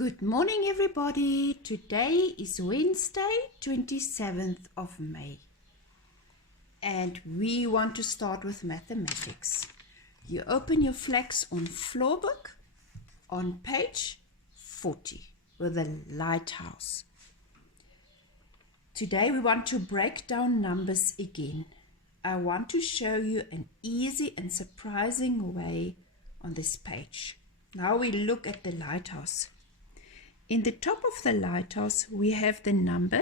Good morning, everybody. Today is Wednesday, 27th of May. And we want to start with mathematics. You open your flags on Floorbook on page 40 with a lighthouse. Today we want to break down numbers again. I want to show you an easy and surprising way on this page. Now we look at the lighthouse. In the top of the lighthouse, we have the number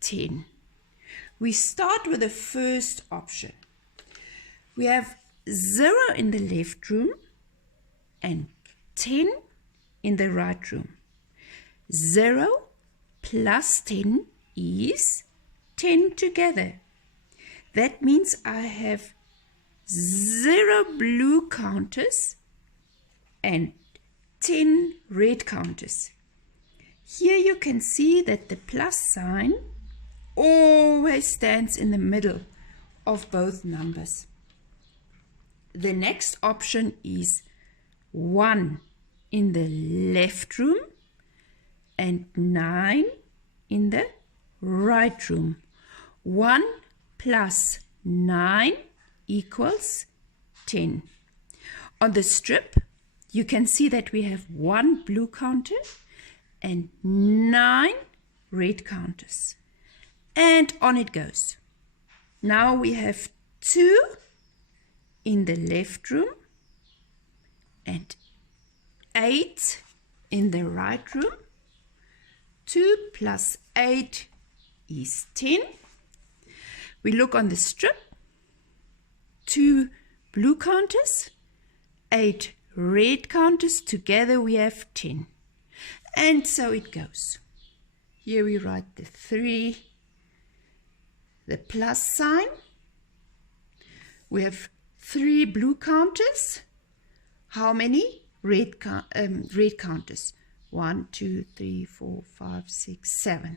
10. We start with the first option. We have 0 in the left room and 10 in the right room. 0 plus 10 is 10 together. That means I have 0 blue counters and 10 red counters. Here you can see that the plus sign always stands in the middle of both numbers. The next option is 1 in the left room and 9 in the right room. 1 plus 9 equals 10. On the strip, you can see that we have 1 blue counter and 9 red counters. And on it goes. Now we have 2 in the left room and 8 in the right room. 2 plus 8 is 10. We look on the strip. 2 blue counters, 8 red counters, together we have 10. And so it goes. Here we write the 3, the plus sign. We have 3 blue counters. How many red counters? 1, 2, 3, 4, 5, 6, 7.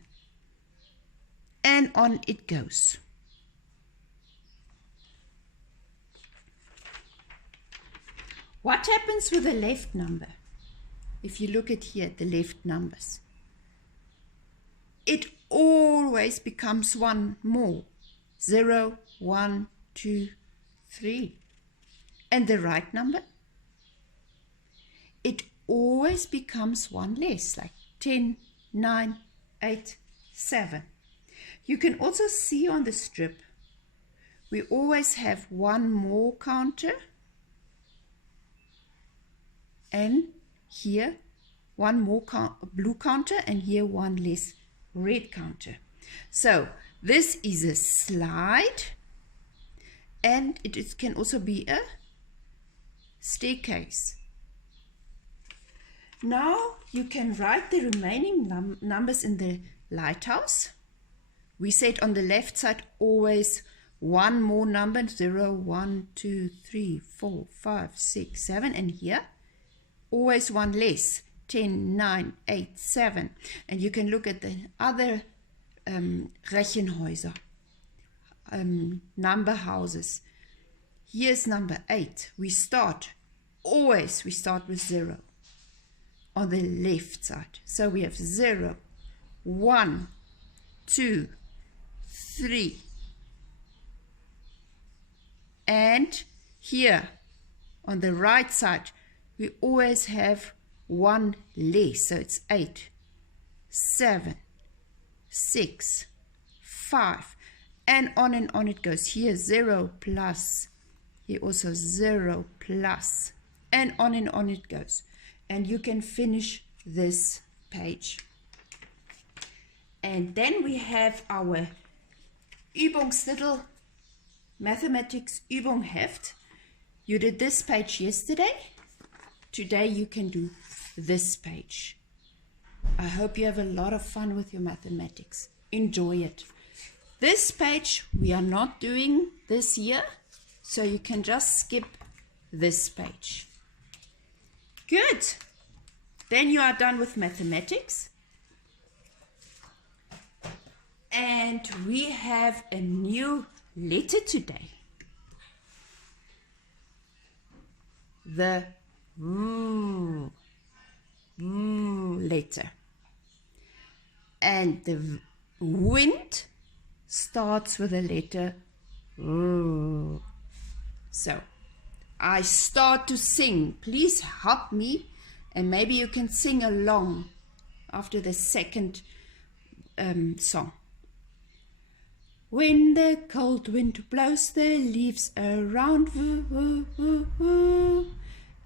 And on it goes. What happens with the left number? If you look at here, the left numbers, it always becomes 1 more. 0, 1, 2, 3. And the right number? It always becomes 1 less, like 10, 9, 8, 7. You can also see on the strip, we always have 1 more counter. And here 1 more blue counter and here 1 less red counter. So this is a slide and it can also be a staircase. Now you can write the remaining numbers in the lighthouse. We said on the left side always 1 more number, 0, 1, 2, 3, 4, 5, 6, 7, and here always 1 less, 10, 9, 8, 7. And you can look at the other Rechenhäuser, number houses. Here's number 8. We start with 0 on the left side. So we have 0, 1, 2, 3. And here on the right side, we always have 1 less, so it's 8, 7, 6, 5, and on it goes. Here 0 plus, here also 0 plus, and on it goes. And you can finish this page. And then we have our Übungszettel Mathematics Übungheft. You did this page yesterday. Today you can do this page. I hope you have a lot of fun with your mathematics. Enjoy it. This page we are not doing this year, so you can just skip this page. Good. Then you are done with mathematics. And we have a new letter today. The letter. And the wind starts with the letter R. So I start to sing. Please help me, and maybe you can sing along after the second song. When the cold wind blows the leaves around, woo, woo, woo, woo,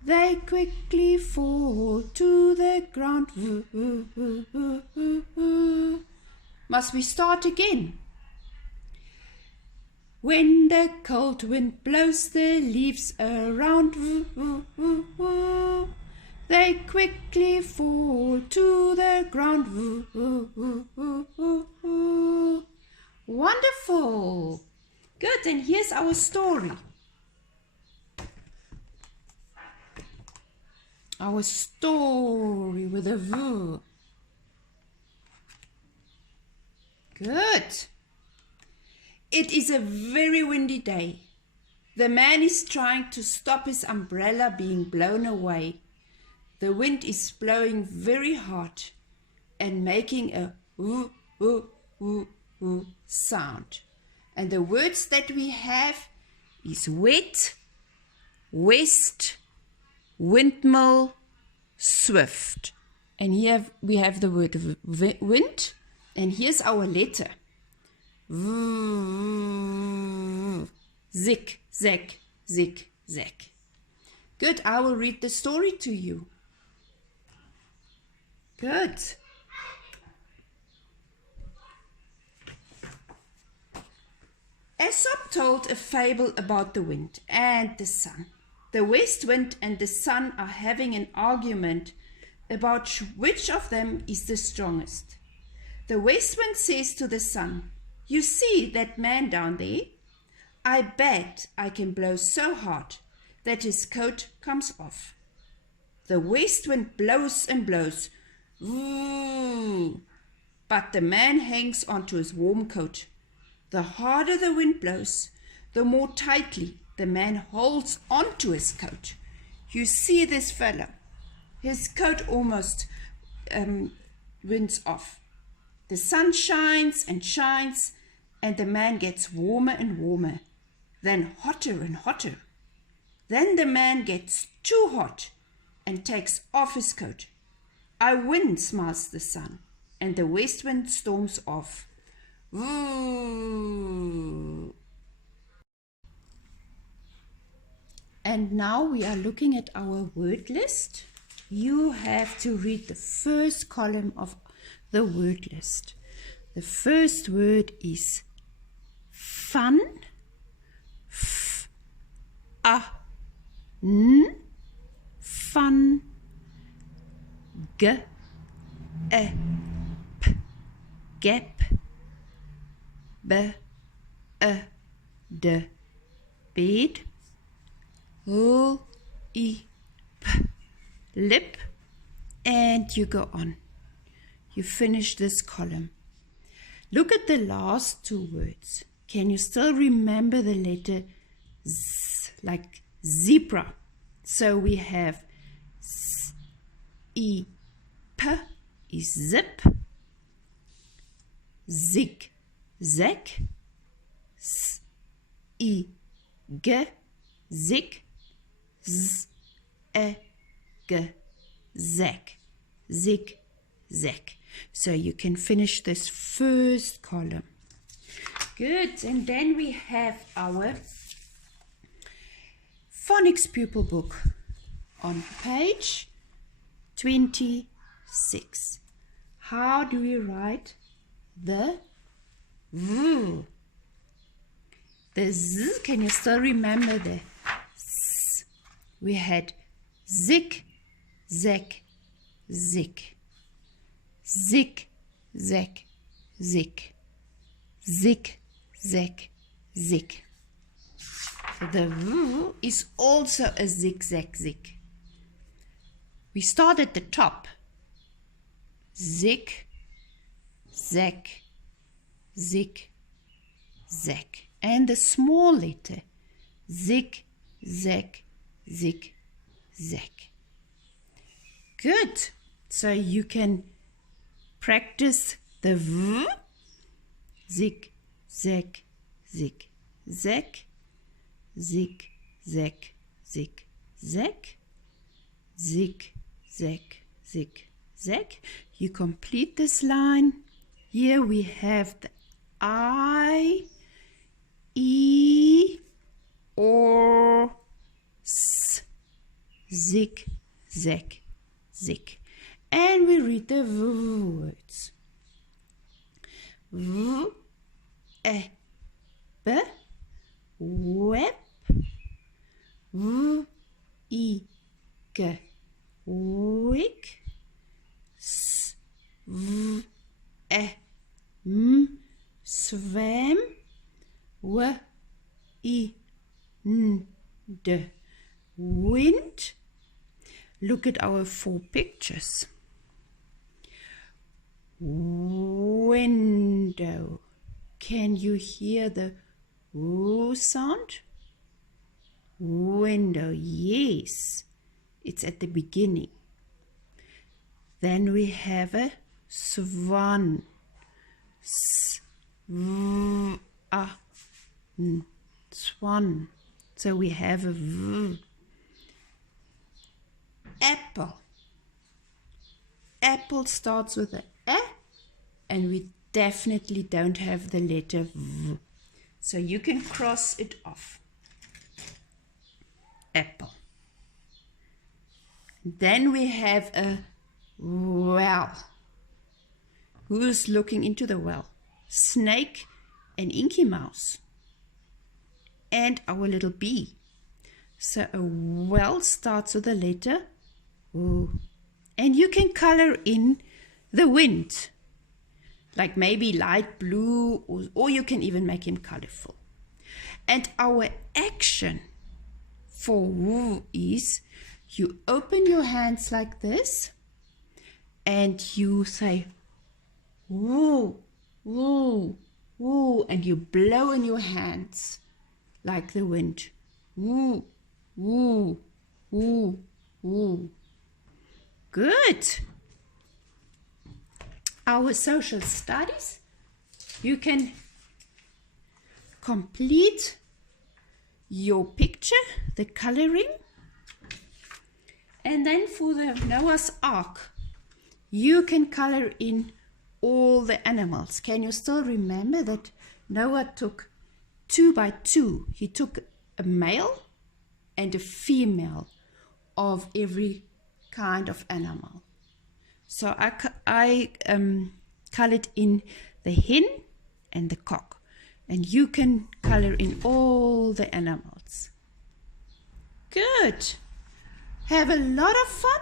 they quickly fall to the ground. Woo, woo, woo, woo, woo, woo. Must we start again? When the cold wind blows the leaves around, woo, woo, woo, woo, they quickly fall to the ground. Woo, woo, woo, woo, woo, woo. Wonderful. Good, and here's our story. Our story with a V. Good. It is a very windy day. The man is trying to stop his umbrella being blown away. The wind is blowing very hard and making a woo, woo, woo, woo sound. And the words that we have is wet, west, windmill, swift. And here we have the word wind, and here's our letter. Zig, zag, zig, zag. Good, I will read the story to you. Good. Aesop told a fable about the wind and the sun. The west wind and the sun are having an argument about which of them is the strongest. The west wind says to the sun, "You see that man down there? I bet I can blow so hard that his coat comes off." The west wind blows and blows, woo, but the man hangs onto his warm coat. The harder the wind blows, the more tightly the man holds onto his coat. You see this fellow, his coat almost winds off. The sun shines and shines, and the man gets warmer and warmer, then hotter and hotter. Then the man gets too hot and takes off his coat. "I win," smiles the sun, and the west wind storms off. Woo! And now we are looking at our word list. You have to read the first column of the word list. The first word is fun. F-a-n. Fun. G-e-p. Gap. B-e-d. Bed. L-i-p. Lip. And you go on. You finish this column. Look at the last two words. Can you still remember the letter Z, like zebra? So we have Z-I-P is zip, zig, zag, Z-I-G, zig, Z-E-G, zag, zig, zag. So you can finish this first column. Good, and then we have our phonics pupil book on page 26. How do we write the V? The Z, can you still remember the Z? We had zig, zag, zig. Zig, zag, zig. Zig, zag, zig. The V is also a zigzag zig. We start at the top. Zig, zag, zig, zag. And the small letter. Zig, zag, zig, zag. Good. So you can practice the V, zig, zag, zig, zag, zig, zag, zig, zag, zig, zag, zig, zag. You complete this line. Here we have the I, E, O, S, zig, zag, zig. And we read the V words. V, E, B, web, V, I, G, wig, S, V, E, M, swam, W, I, N, D, wind. Look at our 4 pictures. Window. Can you hear the W sound? Window, yes. It's at the beginning. Then we have a swan. Swan. Swan. So we have a V. Apple. Apple starts with a E, and we definitely don't have the letter V. So you can cross it off. Apple. Then we have a well. Who's looking into the well? Snake and Inky Mouse. And our little bee. So a well starts with the letter O. And you can color in the wind. Like maybe light blue, or you can even make him colorful. And our action for woo is you open your hands like this and you say woo, woo, woo, and you blow in your hands like the wind. Woo, woo, woo, woo. Good. Our social studies, you can complete your picture, the coloring, and then for the Noah's Ark, you can color in all the animals. Can you still remember that Noah took 2 by 2? He took a male and a female of every kind of animal. So I colored in the hen and the cock, and you can color in all the animals. Good. Have a lot of fun,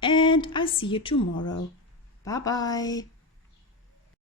and I'll see you tomorrow. Bye-bye.